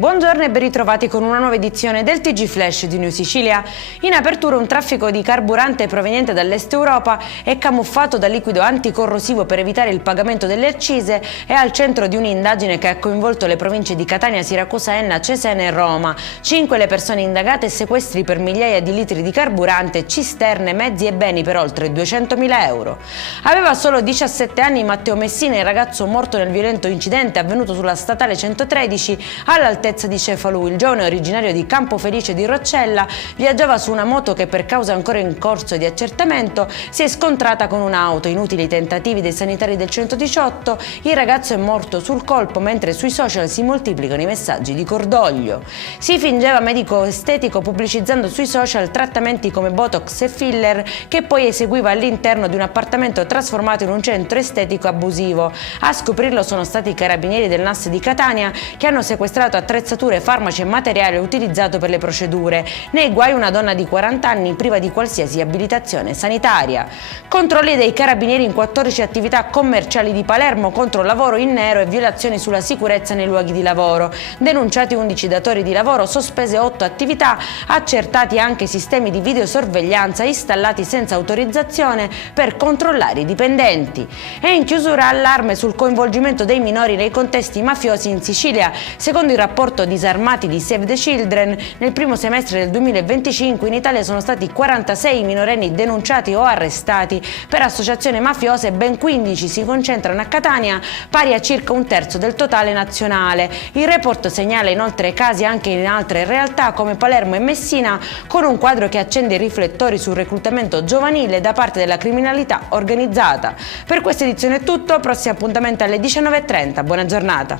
Buongiorno e ben ritrovati con una nuova edizione del TG Flash di New Sicilia. In apertura un traffico di carburante proveniente dall'Est Europa e camuffato da liquido anticorrosivo per evitare il pagamento delle accise è al centro di un'indagine che ha coinvolto le province di Catania, Siracusa, Enna, Cesena e Roma. 5 le persone indagate e sequestri per migliaia di litri di carburante, cisterne, mezzi e beni per oltre 200.000 euro. Aveva solo 17 anni Matteo Messina, il ragazzo morto nel violento incidente avvenuto sulla statale 113 all'altezza di Cefalù. Il giovane, originario di Campofelice di Roccella, viaggiava su una moto che per causa ancora in corso di accertamento si è scontrata con un'auto. Inutili tentativi dei sanitari del 118, il ragazzo è morto sul colpo mentre sui social si moltiplicano i messaggi di cordoglio. Si fingeva medico estetico pubblicizzando sui social trattamenti come Botox e filler che poi eseguiva all'interno di un appartamento trasformato in un centro estetico abusivo. A scoprirlo sono stati i carabinieri del NAS di Catania che hanno sequestrato attrezzature, farmaci e materiale utilizzato per le procedure. Nei guai una donna di 40 anni priva di qualsiasi abilitazione sanitaria. Controlli dei carabinieri in 14 attività commerciali di Palermo contro lavoro in nero e violazioni sulla sicurezza nei luoghi di lavoro. Denunciati 11 datori di lavoro, sospese 8 attività, accertati anche sistemi di videosorveglianza installati senza autorizzazione per controllare i dipendenti. E in chiusura allarme sul coinvolgimento dei minori nei contesti mafiosi in Sicilia. Secondo il rapporto Disarmati di Save the Children, nel primo semestre del 2025 in Italia sono stati 46 minorenni denunciati o arrestati per associazione mafiosa e ben 15 si concentrano a Catania, pari a circa un terzo del totale nazionale. Il report segnala inoltre casi anche in altre realtà come Palermo e Messina, con un quadro che accende i riflettori sul reclutamento giovanile da parte della criminalità organizzata. Per questa edizione è tutto, prossimo appuntamento alle 19:30. Buona giornata.